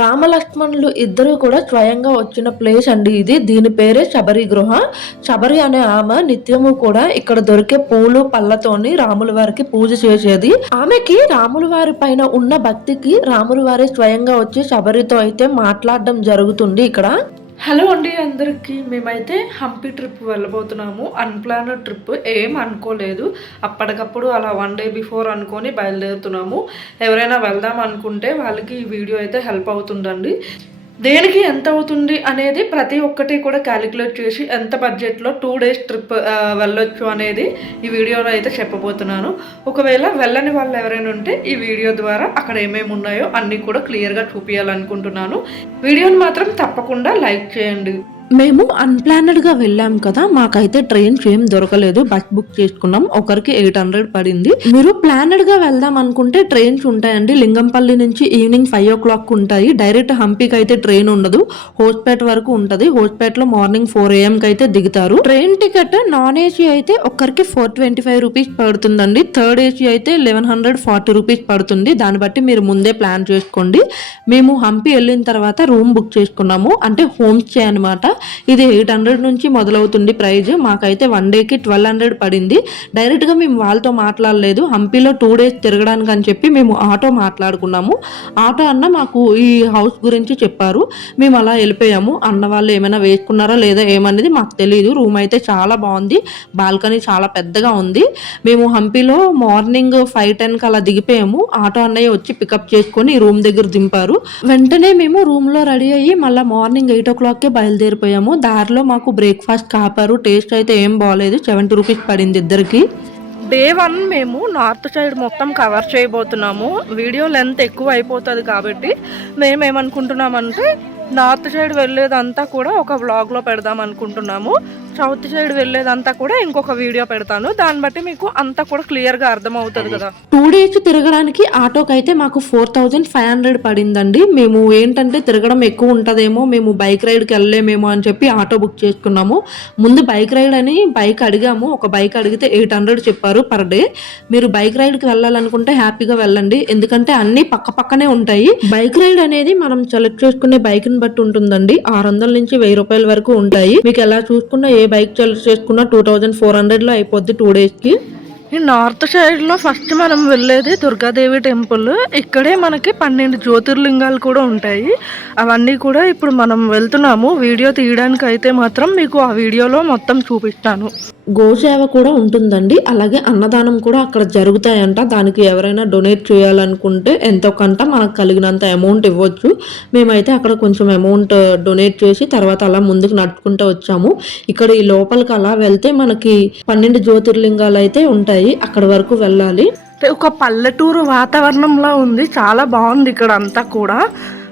రామలక్ష్మణులు ఇద్దరు కూడా స్వయంగా వచ్చిన ప్లేస్ అండి ఇది. దీని పేరే శబరి గృహ. శబరి అనే ఆమె నిత్యము కూడా ఇక్కడ దొరికే పూలు పళ్ళతోని రాముల వారికి పూజ చేసేది. ఆమెకి రాముల వారి పైన ఉన్న భక్తికి రాముల వారి స్వయంగా వచ్చి శబరితో అయితే మాట్లాడడం జరుగుతుంది ఇక్కడ. హలో అండి అందరికీ. మేమైతే హంపి ట్రిప్ వెళ్ళబోతున్నాము. అన్ప్లాన్డ్ ట్రిప్, ఏం అనుకోలేదు. అప్పటికప్పుడు అలా 1 డే బిఫోర్ అనుకొని బయలుదేరుతున్నాము. ఎవరైనా వెళ్దాం అనుకుంటే వాళ్ళకి ఈ వీడియో అయితే హెల్ప్ అవుతుందండి. దేనికి ఎంత అవుతుంది అనేది ప్రతి ఒక్కటి కూడా క్యాలిక్యులేట్ చేసి ఎంత బడ్జెట్లో 2 డేస్ ట్రిప్ వెళ్ళొచ్చు అనేది ఈ వీడియోలో అయితే చెప్పబోతున్నాను. ఒకవేళ వెళ్ళని వాళ్ళు ఎవరైనా ఉంటే ఈ వీడియో ద్వారా అక్కడ ఏమేమి ఉన్నాయో అన్నీ కూడా క్లియర్గా చూపించాలనుకుంటున్నాను. వీడియోని మాత్రం తప్పకుండా లైక్ చేయండి. మేము అన్ప్లానెడ్గా వెళ్ళాం కదా, మాకైతే ట్రైన్స్ ఏం దొరకలేదు. బస్ బుక్ చేసుకున్నాం. ఒకరికి 800 పడింది. మీరు ప్లానెడ్గా వెళ్దాం అనుకుంటే ట్రైన్స్ ఉంటాయండి. లింగంపల్లి నుంచి ఈవినింగ్ 5 o'clock ఉంటాయి. డైరెక్ట్ హంపీకి అయితే ట్రైన్ ఉండదు. హోస్పేట వరకు ఉంటుంది. హోస్పేటలో మార్నింగ్ 4 AM కి అయితే దిగుతారు. ట్రైన్ టికెట్ నాన్ ఏసీ అయితే ఒక్కరికి 425 రూపీస్ పడుతుందండి. థర్డ్ ఏసీ అయితే 1140 రూపీస్ పడుతుంది. దాన్ని బట్టి మీరు ముందే ప్లాన్ చేసుకోండి. మేము హంపి వెళ్ళిన తర్వాత రూమ్ బుక్ చేసుకున్నాము. అంటే హోమ్ స్టే అనమాట. ఇది 800 నుంచి మొదలవుతుంది ప్రైజ్. మాకైతే 1 డేకి 1200 పడింది. డైరెక్ట్గా మేము వాళ్ళతో మాట్లాడలేదు. హంపీలో 2 డేస్ తిరగడానికి అని చెప్పి మేము ఆటో మాట్లాడుకున్నాము. ఆటో అన్న మాకు ఈ హౌస్ గురించి చెప్పారు. మేము అలా వెళ్ళిపోయాము. అన్న వాళ్ళు ఏమైనా వేసుకున్నారా లేదా ఏమనేది మాకు తెలియదు. రూమ్ అయితే చాలా బాగుంది. బాల్కనీ చాలా పెద్దగా ఉంది. మేము హంపీలో మార్నింగ్ 5-10కి అలా దిగిపోయాము. ఆటో అన్నయ్య వచ్చి పికప్ చేసుకొని రూమ్ దగ్గర దింపారు. వెంటనే మేము రూమ్లో రెడీ అయ్యి మళ్ళీ మార్నింగ్ 8 o'clockకే బయలుదేరిపోయాము. దారిలో మాకు బ్రేక్ఫాస్ట్ కాపారు. టేస్ట్ అయితే ఏం బాగలేదు. 70 రూపీస్ పడింది ఇద్దరికి. డే 1 మేము నార్త్ సైడ్ మొత్తం కవర్ చేయబోతున్నాము. వీడియో లెంత్ ఎక్కువ అయిపోతుంది కాబట్టి మేము ఏమనుకుంటున్నామంటే నార్త్ సైడ్ వెళ్ళేదంతా కూడా ఒక వ్లాగ్లో పెడదాం అనుకుంటున్నాము. సౌత్ సైడ్ వెళ్ళేదంతా కూడా ఇంకొక వీడియో పెడతాను. దాన్ని బట్టి మీకు అంతా కూడా క్లియర్గా అర్థమవుతుంది కదా. 2 డేస్ తిరగడానికి ఆటోకి అయితే మాకు 4500 పడిందండి. మేము ఏంటంటే తిరగడం ఎక్కువ ఉంటుందేమో, మేము బైక్ రైడ్కి వెళ్ళలేమేమో అని చెప్పి ఆటో బుక్ చేసుకున్నాము. ముందు బైక్ రైడ్ అని బైక్ అడిగాము. ఒక బైక్ అడిగితే 800 చెప్పారు పర్ డే. మీరు బైక్ రైడ్కి వెళ్ళాలనుకుంటే హ్యాపీగా వెళ్ళండి. ఎందుకంటే అన్ని పక్క పక్కనే ఉంటాయి. బైక్ రైడ్ అనేది మనం సెలెక్ట్ చేసుకునే బైక్ని బట్టి ఉంటుందండి. 600 నుంచి 1000 రూపాయల వరకు ఉంటాయి. మీకు ఎలా చూసుకున్నా ఏ బైక్ సెలెక్ట్ చేసుకున్నా 2400 లో అయిపోద్ది 2 డేస్ కి. ఈ నార్త్ సైడ్ లో ఫస్ట్ మనం వెళ్ళేది దుర్గాదేవి టెంపుల్. ఇక్కడే మనకి 12 జ్యోతిర్లింగాలు కూడా ఉంటాయి. అవన్నీ కూడా ఇప్పుడు మనం వెళ్తున్నాము. వీడియో తీయడానికి అయితే మాత్రం మీకు ఆ వీడియోలో మొత్తం చూపిస్తాను. గోసేవ కూడా ఉంటుందండి. అలాగే అన్నదానం కూడా అక్కడ జరుగుతాయంట. దానికి ఎవరైనా డొనేట్ చేయాలనుకుంటే ఎంతో కొంత మనకు కలిగినంత అమౌంట్ ఇవ్వచ్చు. మేమైతే అక్కడ కొంచెం అమౌంట్ డొనేట్ చేసి తర్వాత అలా ముందుకు నడుచుకుంటూ వచ్చాము. ఇక్కడ ఈ లోపలికి అలా వెళ్తే మనకి 12 జ్యోతిర్లింగాలు అయితే ఉంటాయి. అక్కడ వరకు వెళ్ళాలి. ఒక పల్లెటూరు వాతావరణంలో ఉంది. చాలా బాగుంది ఇక్కడ అంతా కూడా.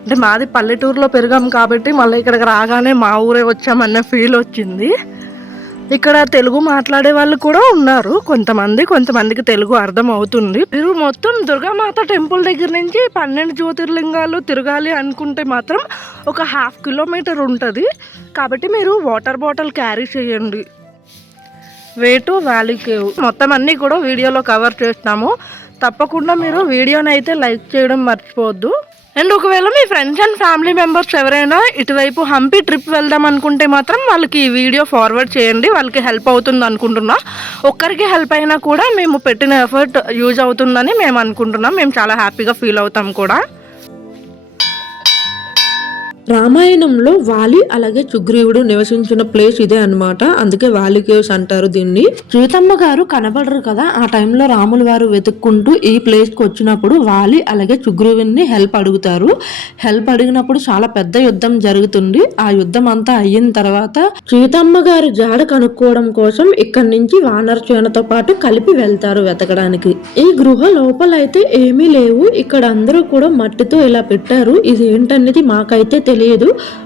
అంటే మాది పల్లెటూరులో పెరిగాం కాబట్టి మళ్ళీ ఇక్కడికి రాగానే మా ఊరే వచ్చామన్న ఫీల్ వచ్చింది. ఇక్కడ తెలుగు మాట్లాడే వాళ్ళు కూడా ఉన్నారు. కొంతమందికి తెలుగు అర్థం అవుతుంది. మీరు మొత్తం దుర్గామాత టెంపుల్ దగ్గర నుంచి 12 జ్యోతిర్లింగాలు తిరగాలి అనుకుంటే మాత్రం ఒక 1/2 కిలోమీటర్ ఉంటుంది. కాబట్టి మీరు వాటర్ బాటిల్ క్యారీ చేయండి. వే టు వ్యాలీ కేవ్ మొత్తం అన్నీ కూడా వీడియోలో కవర్ చేస్తాము. తప్పకుండా మీరు వీడియోని అయితే లైక్ చేయడం మర్చిపోవద్దు. అండ్ ఒకవేళ మీ ఫ్రెండ్స్ అండ్ ఫ్యామిలీ మెంబర్స్ ఎవరైనా ఇటువైపు హంపి ట్రిప్ వెళ్దాం అనుకుంటే మాత్రం వాళ్ళకి ఈ వీడియో ఫార్వర్డ్ చేయండి. వాళ్ళకి హెల్ప్ అవుతుంది అనుకుంటున్నా. ఒక్కరికి హెల్ప్ అయినా కూడా మేము పెట్టిన ఎఫర్ట్ యూజ్ అవుతుందని మేము అనుకుంటున్నాం. మేము చాలా హ్యాపీగా ఫీల్ అవుతాం కూడా. రామాయణంలో వాలి అలాగే సుగ్రీవుడు నివసించిన ప్లేస్ ఇదే అనమాట. అందుకే వాలి కేవ్స్ అంటారు దీన్ని. సీతమ్మ గారు కనబడరు కదా, ఆ టైంలో రాముల వారు వెతుక్కుంటూ ఈ ప్లేస్ కి వచ్చినప్పుడు వాలి అలాగే సుగ్రీవుని హెల్ప్ అడుగుతారు. హెల్ప్ అడిగినప్పుడు చాలా పెద్ద యుద్ధం జరుగుతుంది. ఆ యుద్ధం అంతా అయిన తర్వాత సీతమ్మ గారు జాడ కనుక్కోవడం కోసం ఇక్కడి నుంచి వానర సేనతో పాటు కలిపి వెళ్తారు వెతకడానికి. ఈ గృహ లోపలైతే ఏమీ లేవు. ఇక్కడ అందరూ కూడా మట్టితో ఇలా పెట్టారు. ఇది ఏంటనేది మాకైతే తెలియదు.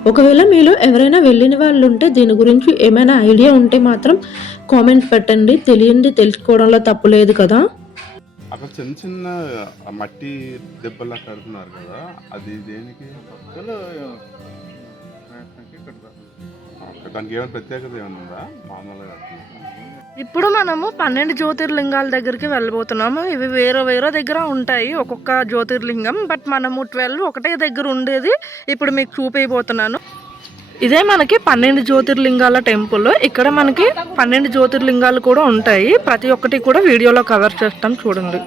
ఒకవేళ మీలో ఎవరైనా వెళ్ళిన వాళ్ళు ఉంటే దీని గురించి ఏమైనా ఐడియా ఉంటే మాత్రం కామెంట్ పెట్టండి. తెలియంది తెలుసుకోవడంలో తప్పు లేదు కదా. అక్కడ చిన్న చిన్న మట్టి దెబ్బలా కడుతున్నారు కదా, అది దేనికి? ఓకే. దానికి ఏమైనా ప్రత్యేకత ఏమైనా ఉందా? మామూలుగా కడుతున్నారా? ఇప్పుడు మనము 12 జ్యోతిర్లింగాల దగ్గరికి వెళ్ళబోతున్నాము. ఇవి వేరే వేరే దగ్గర ఉంటాయి ఒక్కొక్క జ్యోతిర్లింగం. బట్ మనము 12 ఒకటే దగ్గర ఉండేది ఇప్పుడు మీకు చూపించబోతున్నాను. ఇదే మనకి 12 జ్యోతిర్లింగాల టెంపుల్. ఇక్కడ మనకి 12 జ్యోతిర్లింగాలు కూడా ఉంటాయి. ప్రతి ఒక్కటి కూడా వీడియోలో కవర్ చేస్తాం చూడండి.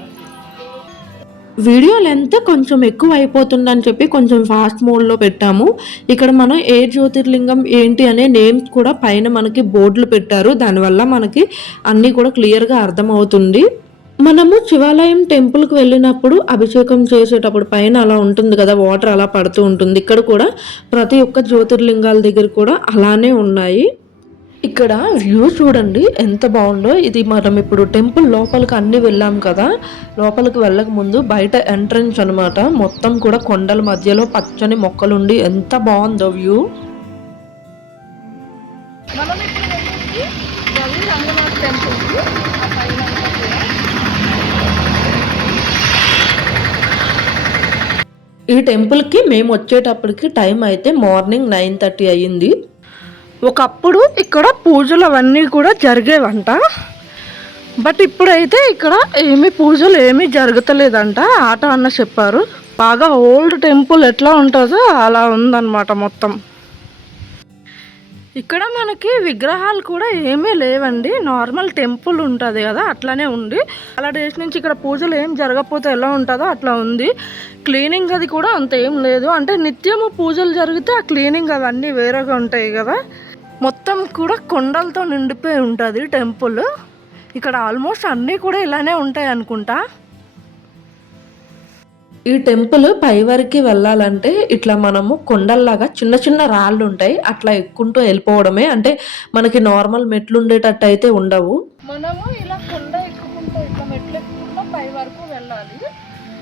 వీడియో లెంత్ కొంచెం ఎక్కువ అయిపోతుందని చెప్పి కొంచెం ఫాస్ట్ మోడ్లో పెట్టాము. ఇక్కడ మనం ఏ జ్యోతిర్లింగం ఏంటి అనే నేమ్స్ కూడా పైన మనకి బోర్డులు పెట్టారు. దానివల్ల మనకి అన్నీ కూడా క్లియర్గా అర్థమవుతుంది. మనము శివాలయం టెంపుల్కి వెళ్ళినప్పుడు అభిషేకం చేసేటప్పుడు పైన అలా ఉంటుంది కదా, వాటర్ అలా పడుతూ ఉంటుంది. ఇక్కడ కూడా ప్రతి ఒక్క జ్యోతిర్లింగాల దగ్గర కూడా అలానే ఉన్నాయి. ఇక్కడ వ్యూ చూడండి ఎంత బాగుందో. ఇది మనం ఇప్పుడు టెంపుల్ లోపలికి అన్ని వెళ్ళాం కదా, లోపలికి వెళ్ళక ముందు బయట ఎంట్రన్స్ అనమాట. మొత్తం కూడా కొండల మధ్యలో పచ్చని మొక్కలుండి ఎంత బాగుందో వ్యూ. మనం ఇప్పుడు వెళ్ళేది రంగనాథ్ టెంపుల్కి. ఈ టెంపుల్కి మేము వచ్చేటప్పటికి టైం అయితే మార్నింగ్ 9:30 అయ్యింది. ఒకప్పుడు ఇక్కడ పూజలు అవన్నీ కూడా జరిగేవంట. బట్ ఇప్పుడైతే ఇక్కడ పూజలు ఏమీ జరుగుతలేదంట. ఆట అన్న చెప్పారు. బాగా ఓల్డ్ టెంపుల్ ఎట్లా ఉంటుందో అలా ఉందన్నమాట మొత్తం. ఇక్కడ మనకి విగ్రహాలు కూడా ఏమీ లేవండి. నార్మల్ టెంపుల్ ఉంటుంది కదా, అట్లానే ఉంది. అలా డేస్ నుంచి ఇక్కడ పూజలు ఏం జరగకపోతే ఎలా ఉంటుందో అట్లా ఉంది. క్లీనింగ్ అది కూడా అంత ఏం లేదు. అంటే నిత్యము పూజలు జరిగితే ఆ క్లీనింగ్ అవన్నీ వేరేగా ఉంటాయి కదా. మొత్తం కూడా కొండలతో నిండిపోయి ఉంటుంది టెంపుల్. ఇక్కడ ఆల్మోస్ట్ అన్నీ కూడా ఇలానే ఉంటాయి అనుకుంటా. ఈ టెంపుల్ పై వరకు వెళ్ళాలంటే ఇట్లా మనము కొండల్లాగా చిన్న చిన్న రాళ్ళు ఉంటాయి, అట్లా ఎక్కుంటూ వెళ్ళిపోవడమే. అంటే మనకి నార్మల్ మెట్లు ఉండేటట్టు అయితే ఉండవు. మనము ఇలా కొండ ఎక్కుకుంటూ ఇట్లా మెట్లు ఎక్కుకుంటూ పై వరకు వెళ్ళాలి.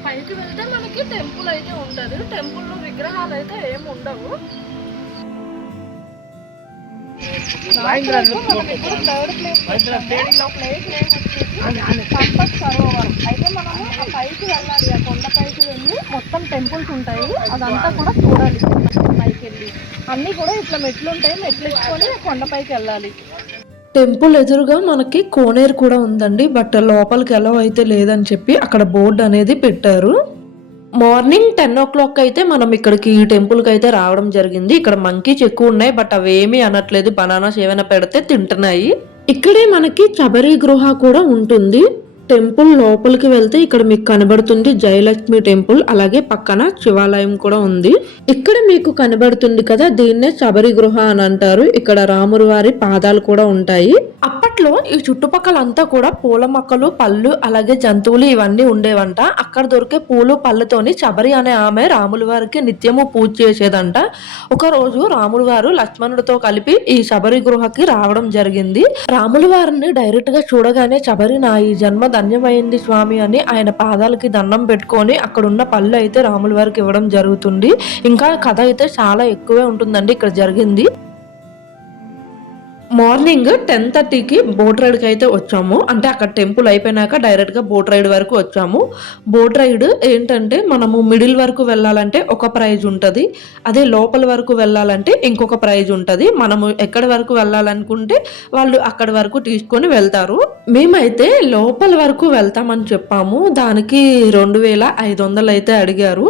పైకి వెళ్తే మనకి టెంపుల్ అయితే ఉంటుంది. టెంపుల్లో విగ్రహాలు అయితే ఏమి ఉండవు. సంపత్ సరోవర్ అయితే మనము ఆ పైకి వెళ్ళాలి. ఆ కొండ పైకి వెళ్ళి మొత్తం టెంపుల్స్ ఉంటాయి, అదంతా కూడా చూడాలి. పైకి వెళ్ళి అన్నీ కూడా ఇట్లా మెట్లు ఉంటాయి, మెట్లు ఎక్కికొని కొండపైకి వెళ్ళాలి. టెంపుల్ ఎదురుగా మనకి కోనేరు కూడా ఉందండి. బట్ లోపలికి ఎలా అయితే లేదని చెప్పి అక్కడ బోర్డు అనేది పెట్టారు. మార్నింగ్ 10 o'clock అయితే మనం ఇక్కడికి ఈ టెంపుల్కి అయితే రావడం జరిగింది. ఇక్కడ మంకీస్ ఎక్కువ ఉన్నాయి, బట్ అవేమీ అనట్లేదు. బనానాస్ ఏమైనా పెడితే తింటున్నాయి. ఇక్కడే మనకి శబరి గృహ కూడా ఉంటుంది. టెంపుల్ లోపలికి వెళ్తే ఇక్కడ మీకు కనబడుతుంది జయలక్ష్మి టెంపుల్, అలాగే పక్కన శివాలయం కూడా ఉంది. ఇక్కడ మీకు కనబడుతుంది కదా, దీన్నే శబరి గృహ అని అంటారు. ఇక్కడ రాముడి వారి పాదాలు కూడా ఉంటాయి. అప్పట్లో ఈ చుట్టుపక్కల అంతా కూడా పూల మొక్కలు, పళ్ళు, అలాగే జంతువులు ఇవన్నీ ఉండేవంట. అక్కడ దొరికే పూలు పళ్ళతోని శబరి అనే ఆమె రాముల వారికి నిత్యము పూజ చేసేదంట. ఒక రోజు రాముడు వారు లక్ష్మణుడితో కలిపి ఈ శబరి గృహకి రావడం జరిగింది. రాముల వారిని డైరెక్ట్ గా చూడగానే శబరి నా ఈ జన్మ ధన్యమైంది స్వామి అని ఆయన పాదాలకి దండం పెట్టుకొని అక్కడున్న పళ్ళు అయితే రాముల వారికి ఇవ్వడం జరుగుతుంది. ఇంకా కథ అయితే చాలా ఎక్కువే ఉంటుందండి ఇక్కడ జరిగింది. మార్నింగ్ 10:30కి బోట్ రైడ్కి అయితే వచ్చాము. అంటే అక్కడ టెంపుల్ అయిపోయినాక డైరెక్ట్గా బోట్ రైడ్ వరకు వచ్చాము. బోట్ రైడ్ ఏంటంటే మనము మిడిల్ వరకు వెళ్ళాలంటే ఒక ప్రైజ్ ఉంటుంది, అదే లోపల వరకు వెళ్ళాలంటే ఇంకొక ప్రైజ్ ఉంటుంది. మనము ఎక్కడి వరకు వెళ్ళాలనుకుంటే వాళ్ళు అక్కడి వరకు తీసుకొని వెళ్తారు. మేమైతే లోపల వరకు వెళ్తామని చెప్పాము. దానికి 2,500 అయితే అడిగారు.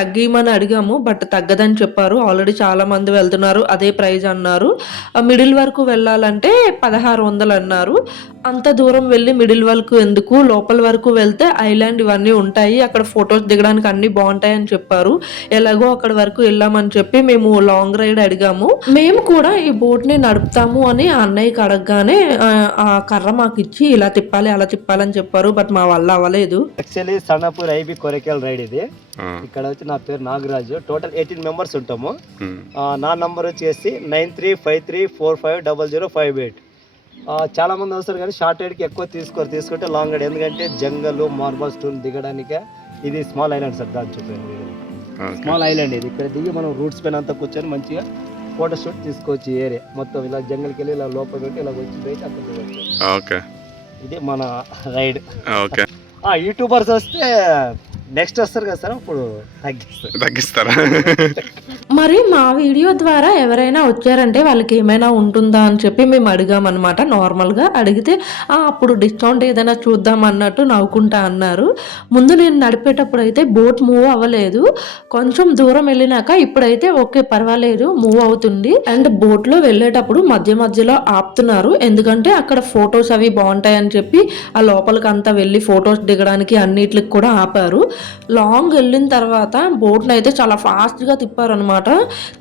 తగ్గిమని అడిగాము, బట్ తగ్గదని చెప్పారు. ఆల్రెడీ చాలా మంది వెళ్తున్నారు, అదే ప్రైజ్ అన్నారు. మిడిల్ వరకు వెళ్ళాలంటే 1,600 అన్నారు. అంత దూరం వెళ్ళి మిడిల్ వరకు ఎందుకు, లోపల వరకు వెళ్తే ఐలాండ్ ఇవన్నీ ఉంటాయి, అక్కడ ఫొటోస్ దిగడానికి అన్ని బాగుంటాయని చెప్పారు. ఎలాగో అక్కడ వరకు వెళ్ళామని చెప్పి మేము లాంగ్ రైడ్ అడిగాము. మేము కూడా ఈ బోట్ ని నడుపుతాము అని అన్నయ్యకి అడగగానే ఆ కర్ర మాకు ఇచ్చి ఇలా తిప్పాలి అలా తిప్పాలని చెప్పారు. బట్ మా వల్ల అవ్వలేదు. యాక్చువల్లీ సన్నపూర్ ఐబీ కొరకేల్ రైడ్ ఇది. ఇక్కడ వచ్చి నా పేరు నాగరాజు. టోటల్ 18 మెంబర్స్ ఉంటాము. నా నంబర్ వచ్చేసి 9353450058. చాలా మంది వస్తారు కానీ షార్ట్ రైడ్కి ఎక్కువ తీసుకుంటే లాంగ్ రైడ్, ఎందుకంటే జంగల్ మార్బల్ స్టోన్ దిగడానికి ఇది స్మాల్ ఐలాండ్ సార్. దాని చెప్పండి, స్మాల్ ఐలాండ్ ఇది. ఇక్కడ దిగి మనం రూట్స్ పైన అంతా కూర్చొని మంచిగా ఫోటో షూట్ తీసుకోవచ్చు. ఏరియా మొత్తం ఇలా జంగల్కి వెళ్ళి ఇలా లోపల పెట్టి ఇలా వచ్చి బయట అక్కడ. ఇది మన రైడ్. యూట్యూబర్స్ వస్తే నెక్స్ట్ వస్తారు కదా సార్, అప్పుడు తగ్గిస్తారా? మరి మా వీడియో ద్వారా ఎవరైనా వచ్చారంటే వాళ్ళకి ఏమైనా ఉంటుందా అని చెప్పి మేము అడిగామన్నమాట. నార్మల్గా అడిగితే అప్పుడు డిస్కౌంట్ ఏదైనా చూద్దాం అన్నట్టు నవ్వుకుంటా అన్నారు. ముందు నేను నడిపేటప్పుడు అయితే బోట్ మూవ్ అవ్వలేదు, కొంచెం దూరం వెళ్ళినాక ఇప్పుడైతే ఓకే పర్వాలేదు మూవ్ అవుతుంది. అండ్ బోట్లో వెళ్ళేటప్పుడు మధ్య మధ్యలో ఆపుతున్నారు, ఎందుకంటే అక్కడ ఫొటోస్ అవి బాగుంటాయని చెప్పి ఆ లోపలికి అంతా వెళ్ళి ఫొటోస్ దిగడానికి అన్నిటికి కూడా ఆపారు. లాంగ్ వెళ్ళిన తర్వాత బోట్ని అయితే చాలా ఫాస్ట్గా తిప్పారు అనమాట.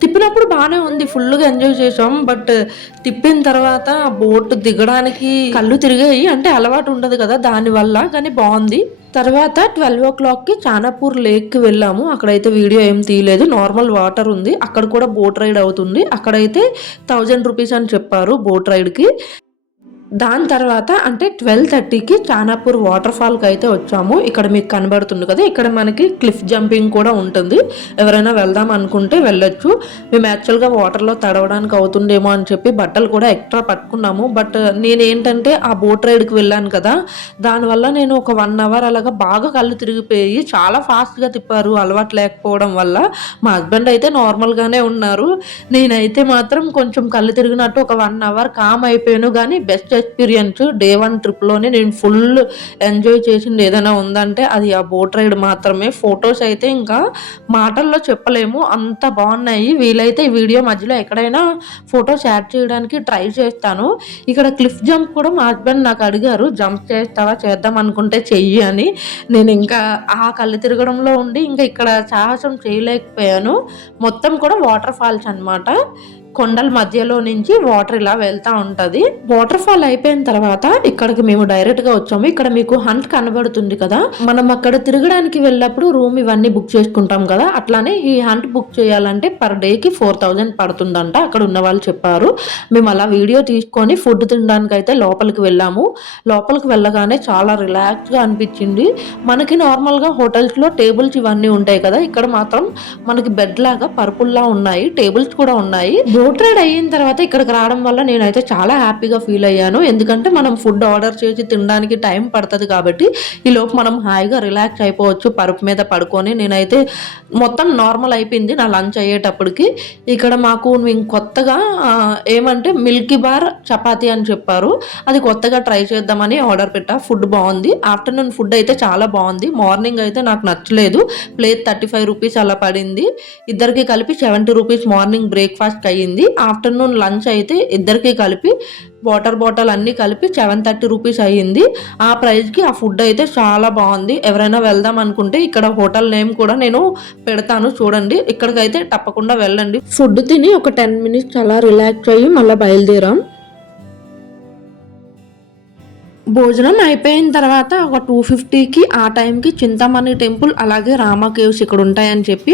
తిప్పినప్పుడు బాగానే ఉంది, ఫుల్గా ఎంజాయ్ చేసాం. బట్ తిప్పిన తర్వాత బోట్ దిగడానికి కళ్ళు తిరిగాయి, అంటే అలవాటు ఉండదు కదా దానివల్ల, కానీ బాగుంది. తర్వాత 12 o'clockకి చానాపూర్ లేక్కి వెళ్ళాము. అక్కడైతే వీడియో ఏం తీయలేదు, నార్మల్ వాటర్ ఉంది, అక్కడ కూడా బోట్ రైడ్ అవుతుంది. అక్కడైతే 1000 రూపీస్ అని చెప్పారు బోట్ రైడ్కి. దాని తర్వాత అంటే 12:30కి చానాపూర్ వాటర్ ఫాల్కి అయితే వచ్చాము. ఇక్కడ మీకు కనబడుతుంది కదా, ఇక్కడ మనకి క్లిఫ్ జంపింగ్ కూడా ఉంటుంది, ఎవరైనా వెళ్దాం అనుకుంటే వెళ్ళొచ్చు. మేము యాక్చువల్గా వాటర్లో తడవడానికి అవుతుందేమో అని చెప్పి బట్టలు కూడా ఎక్స్ట్రా పట్టుకున్నాము. బట్ నేనేంటంటే ఆ బోట్ రైడ్కి వెళ్ళాను కదా, దానివల్ల నేను ఒక 1 hour అలాగా బాగా కళ్ళు తిరిగిపోయి చాలా ఫాస్ట్గా తిప్పారు అలవాటు లేకపోవడం వల్ల. మా హస్బెండ్ అయితే నార్మల్గానే ఉన్నారు, నేనైతే మాత్రం కొంచెం కళ్ళు తిరిగినట్టు ఒక 1 hour కామ్ అయిపోయాను. కానీ బెస్ట్ ఎక్స్పీరియన్స్ డే 1 ట్రిప్లోనే నేను ఫుల్ ఎంజాయ్ చేసింది ఏదైనా ఉందంటే అది ఆ బోట్ రైడ్ మాత్రమే. ఫొటోస్ అయితే ఇంకా మాటల్లో చెప్పలేము, అంత బాగున్నాయి. వీలైతే ఈ వీడియో మధ్యలో ఎక్కడైనా ఫొటోస్ యాడ్ చేయడానికి ట్రై చేస్తాను. ఇక్కడ క్లిఫ్ జంప్ కూడా మా హస్బెండ్ నాకు అడిగారు, జంప్ చేస్తావా, చేద్దాం అనుకుంటే చెయ్యి అని. నేను ఇంకా ఆ కళ్ళు తిరగడంలో ఉండి ఇంకా ఇక్కడ సాహసం చేయలేకపోయాను. మొత్తం కూడా వాటర్ ఫాల్స్ అన్నమాట, కొండల మధ్యలో నుంచి వాటర్ ఇలా వెళ్తా ఉంటది. వాటర్ ఫాల్ అయిపోయిన తర్వాత ఇక్కడికి మేము డైరెక్ట్ గా వచ్చాము. ఇక్కడ మీకు హంట్ కనబడుతుంది కదా, మనం అక్కడ తిరగడానికి వెళ్ళినప్పుడు రూమ్ ఇవన్నీ బుక్ చేసుకుంటాం కదా, అట్లానే ఈ హంట్ బుక్ చేయాలంటే పర్ డేకి 4000 పడుతుందంట అక్కడ ఉన్న వాళ్ళు చెప్పారు. మేము అలా వీడియో తీసుకొని ఫుడ్ తినడానికి అయితే లోపలికి వెళ్ళాము. లోపలికి వెళ్ళగానే చాలా రిలాక్స్ గా అనిపించింది. మనకి నార్మల్ గా హోటల్స్ లో టేబుల్స్ ఇవన్నీ ఉంటాయి కదా, ఇక్కడ మాత్రం మనకి బెడ్ లాగా పరుపుల్లా ఉన్నాయి, టేబుల్స్ కూడా ఉన్నాయి. బోట్ రైడ్ అయిన తర్వాత ఇక్కడికి రావడం వల్ల నేనైతే చాలా హ్యాపీగా ఫీల్ అయ్యాను, ఎందుకంటే మనం ఫుడ్ ఆర్డర్ చేసి తినడానికి టైం పడుతుంది కాబట్టి ఈ లోపు మనం హాయిగా రిలాక్స్ అయిపోవచ్చు పరుపు మీద పడుకొని. నేనైతే మొత్తం నార్మల్ అయిపోయింది నా లంచ్ అయ్యేటప్పటికి. ఇక్కడ మాకు కొత్తగా ఏమంటే మిల్కీ బార్ చపాతీ అని చెప్పారు, అది కొత్తగా ట్రై చేద్దామని ఆర్డర్ పెట్టా. ఫుడ్ బాగుంది, ఆఫ్టర్నూన్ ఫుడ్ అయితే చాలా బాగుంది. మార్నింగ్ అయితే నాకు నచ్చలేదు, ప్లేట్ 35 రూపీస్ అలా పడింది. ఇద్దరికి కలిపి 70 రూపీస్ మార్నింగ్ బ్రేక్ఫాస్ట్ అయ్యింది. ఆఫ్టర్నూన్ లంచ్ అయితే ఇద్దరికి కలిపి వాటర్ బాటిల్ అన్ని కలిపి 730 రూపీస్ అయ్యింది. ఆ ప్రైస్కి ఆ ఫుడ్ అయితే చాలా బాగుంది. ఎవరైనా వెళ్దాం అనుకుంటే ఇక్కడ హోటల్ నేమ్ కూడా నేను పెడతాను చూడండి, ఇక్కడికైతే తప్పకుండా వెళ్ళండి. ఫుడ్ తిని ఒక 10 minutes అలా రిలాక్స్ అయ్యి మళ్ళీ బయలుదేరాం. భోజనం అయిపోయిన తర్వాత ఒక 2:50కి ఆ టైంకి చింతామణి టెంపుల్ అలాగే రామ కేవ్స్ ఇక్కడ ఉంటాయని చెప్పి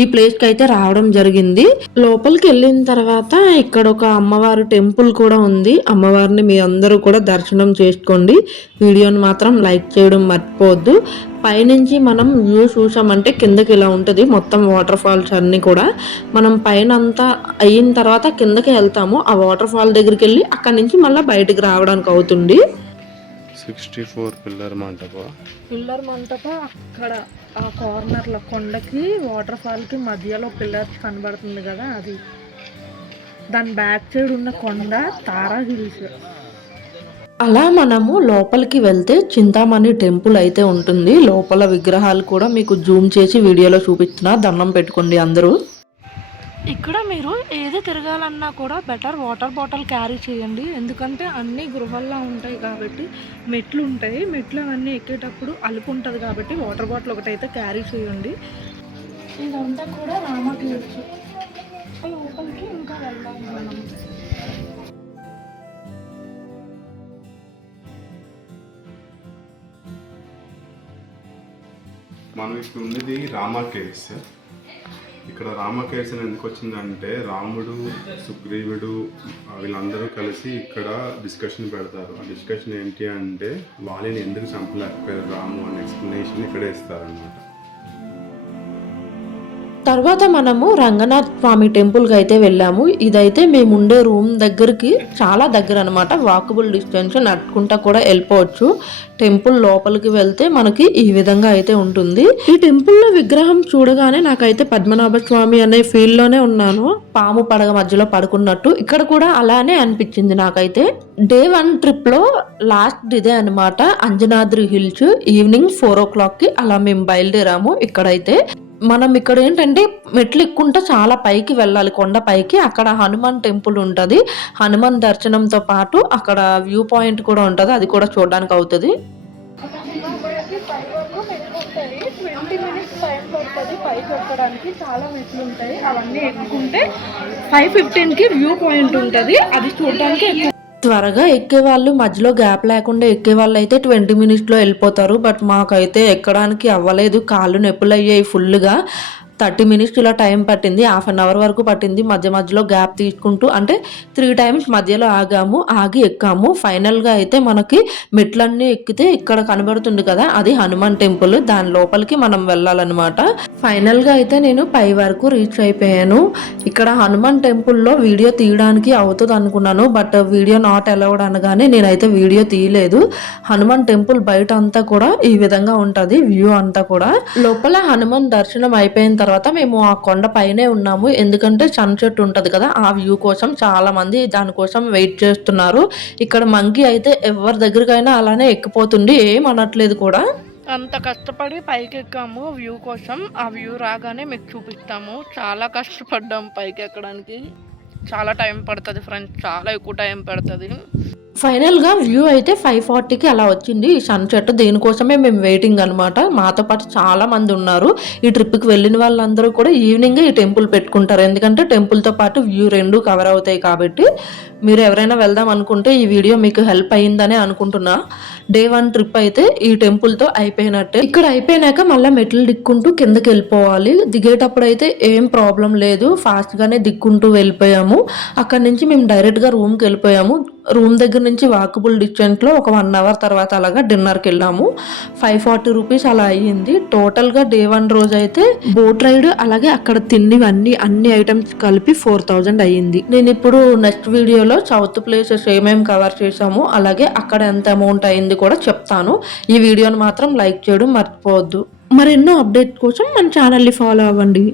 ఈ ప్లేస్కి అయితే రావడం జరిగింది. లోపలికి వెళ్ళిన తర్వాత ఇక్కడ ఒక అమ్మవారి టెంపుల్ కూడా ఉంది, అమ్మవారిని మీ అందరూ కూడా దర్శనం చేసుకోండి. వీడియోని మాత్రం లైక్ చేయడం మర్చిపోవద్దు. పైనుంచి మనం వ్యూ చూసామంటే కిందకి ఇలా ఉంటుంది, మొత్తం వాటర్ ఫాల్స్ అన్నీ కూడా. మనం పైన అంతా అయిన తర్వాత కిందకి వెళ్తాము, ఆ వాటర్ ఫాల్ దగ్గరికి వెళ్ళి అక్కడి నుంచి మళ్ళీ బయటికి రావడానికి అవుతుంది. 64 పిల్లర్ మంటప అక్కడ ఆ కార్నర్లో కొండకి వాటర్ ఫాల్కి మధ్యలో పిల్లర్స్ కనబడుతుంది కదా, అది దాని బ్యాక్ సైడ్ ఉన్న కొండ తారా హిల్స్. అలా మనము లోపలికి వెళ్తే చింతామణి టెంపుల్ అయితే ఉంటుంది. లోపల విగ్రహాలు కూడా మీకు జూమ్ చేసి వీడియోలో చూపిస్తున్నా, దండం పెట్టుకోండి అందరూ. ఇక్కడ మీరు ఏది తిరగాలన్నా కూడా బెటర్ వాటర్ బాటిల్ క్యారీ చేయండి, ఎందుకంటే అన్ని గృహాల్లో ఉంటాయి కాబట్టి మెట్లు ఉంటాయి, మెట్లు అవన్నీ ఎక్కేటప్పుడు అలుపు ఉంటుంది కాబట్టి వాటర్ బాటిల్ ఒకటైతే క్యారీ చేయండి. ఇదంతా కూడా రామకేవ్స్, లోపలికి ఇంకా వెళ్దాం మనం ఇప్పుడు ఉన్నది రామ కేవ్స్. ఇక్కడ రామ కేవ్స్ అని ఎందుకు వచ్చిందంటే రాముడు, సుగ్రీవుడు వీళ్ళందరూ కలిసి ఇక్కడ డిస్కషన్ పెడతారు. ఆ డిస్కషన్ ఏంటి అంటే వాళ్ళని ఎందుకు చంపలేకపోయారు రాము అనే ఎక్స్ప్లెనేషన్ ఇక్కడే ఇస్తారనమాట. తర్వాత మనము రంగనాథ్ స్వామి టెంపుల్కి అయితే వెళ్ళాము. ఇదైతే మేము ఉండే రూమ్ దగ్గరికి చాలా దగ్గర అనమాట, వాకబుల్ డిస్టెన్స్, నడుచుకుంటా కూడా వెళ్ళిపోవచ్చు. టెంపుల్ లోపలికి వెళ్తే మనకి ఈ విధంగా అయితే ఉంటుంది. ఈ టెంపుల్లో విగ్రహం చూడగానే నాకైతే పద్మనాభ స్వామి అనే ఫీల్ లోనే ఉన్నాను, పాము పడగ మధ్యలో పడుకున్నట్టు. ఇక్కడ కూడా అలానే అనిపించింది నాకైతే. డే 1 ట్రిప్ లో లాస్ట్ ఇదే అనమాట, అంజనాద్రి హిల్స్. ఈవినింగ్ 4 o'clock కి అలా మేము బయలుదేరాము. ఇక్కడైతే మనం ఇక్కడ ఏంటంటే మెట్లు ఎక్కుంటే చాలా పైకి వెళ్ళాలి, కొండ పైకి. అక్కడ హనుమాన్ టెంపుల్ ఉంటుంది. హనుమాన్ దర్శనంతో పాటు అక్కడ వ్యూ పాయింట్ కూడా ఉంటుంది, అది కూడా చూడడానికి అవుతుంది. 20 minutes టైం పడుతుంది పైకి ఎక్కడానికి. చాలా మెట్లు ఉంటాయి, అవన్నీ ఎక్కుంటే 5:15కి వ్యూ పాయింట్ ఉంటుంది, అది చూడడానికి త్వరగా ఎక్కే వాళ్ళు, మధ్యలో గ్యాప్ లేకుండా ఎక్కే వాళ్ళు అయితే 20 minutes లో వెళ్ళిపోతారు. బట్ మాకైతే ఎక్కడానికి అవ్వలేదు, కాళ్ళు నొప్పులు అయ్యాయి ఫుల్గా. 30 minutes ఇలా టైం పట్టింది, హాఫ్ అన్ అవర్ వరకు పట్టింది. మధ్యలో గ్యాప్ తీసుకుంటూ, అంటే 3 times మధ్యలో ఆగాము, ఆగి ఎక్కాము. ఫైనల్గా అయితే మనకి మెట్లన్నీ ఎక్కితే ఇక్కడ కనబడుతుంది కదా, అది హనుమాన్ టెంపుల్. దాని లోపలికి మనం వెళ్ళాలన్నమాట. ఫైనల్గా అయితే నేను పై వరకు రీచ్ అయిపోయాను. ఇక్కడ హనుమాన్ టెంపుల్లో వీడియో తీయడానికి అవుతుంది అనుకున్నాను, బట్ వీడియో నాట్ అలౌడ్ అనగానే నేనైతే వీడియో తీయలేదు. హనుమాన్ టెంపుల్ బయట అంతా కూడా ఈ విధంగా ఉంటుంది, వ్యూ అంతా కూడా. లోపల హనుమాన్ దర్శనం అయిపోయిన తర్వాత మేము ఆ కొండ పైనే ఉన్నాము, ఎందుకంటే సన్సెట్ ఉంటది కదా, ఆ వ్యూ కోసం చాలా మంది దానికోసం వెయిట్ చేస్తున్నారు. ఇక్కడ మంకీ అయితే ఎవరి దగ్గరికైనా అలానే ఎక్కిపోతుంది, ఏం అనట్లేదు కూడా. అంత కష్టపడి పైకి ఎక్కాము వ్యూ కోసం. ఆ వ్యూ రాగానే మీకు చూపిస్తాము. చాలా కష్టపడ్డాము పైకి ఎక్కడానికి, చాలా టైం పడుతుంది ఫ్రెండ్స్, చాలా ఎక్కువ టైం పడుతుంది. ఫైనల్గా వ్యూ అయితే 5:40కి అలా వచ్చింది ఈ సన్సెట్. దీనికోసమే మేము వెయిటింగ్ అనమాట. మాతో పాటు చాలా మంది ఉన్నారు. ఈ ట్రిప్కి వెళ్ళిన వాళ్ళందరూ కూడా ఈవినింగ్ ఈ టెంపుల్ పెట్టుకుంటారు, ఎందుకంటే టెంపుల్తో పాటు వ్యూ 2 కవర్ అవుతాయి కాబట్టి. మీరు ఎవరైనా వెళ్దాం అనుకుంటే ఈ వీడియో మీకు హెల్ప్ అయ్యిందనే అనుకుంటున్నా. డే 1 ట్రిప్ అయితే ఈ టెంపుల్తో అయిపోయినట్టే. ఇక్కడ అయిపోయినాక మళ్ళీ మెట్లు దిక్కుంటూ కిందకి వెళ్ళిపోవాలి. దిగేటప్పుడు అయితే ఏం ప్రాబ్లం లేదు, ఫాస్ట్గానే దిక్కుంటూ వెళ్ళిపోయాము. అక్కడి నుంచి మేము డైరెక్ట్గా రూమ్కి వెళ్ళిపోయాము. రూమ్ దగ్గర నుంచి వాకబుల్ డిస్టెన్స్లో ఒక 1 hour తర్వాత అలాగా డిన్నర్కి వెళ్ళాము. 540 rupees అలా అయ్యింది. టోటల్గా డే 1 రోజు అయితే బోట్ రైడ్ అలాగే అక్కడ తిండివన్నీ అన్ని ఐటమ్స్ కలిపి 4000 అయ్యింది. నేను ఇప్పుడు నెక్స్ట్ వీడియోలో సౌత్ ప్లేసెస్ ఏమేమి కవర్ చేసాము అలాగే అక్కడ ఎంత అమౌంట్ అయింది కూడా చెప్తాను. ఈ వీడియోని మాత్రం లైక్ చేయడం మర్చిపోవద్దు. మరెన్నో అప్డేట్ కోసం మన ఛానల్ని ఫాలో అవ్వండి.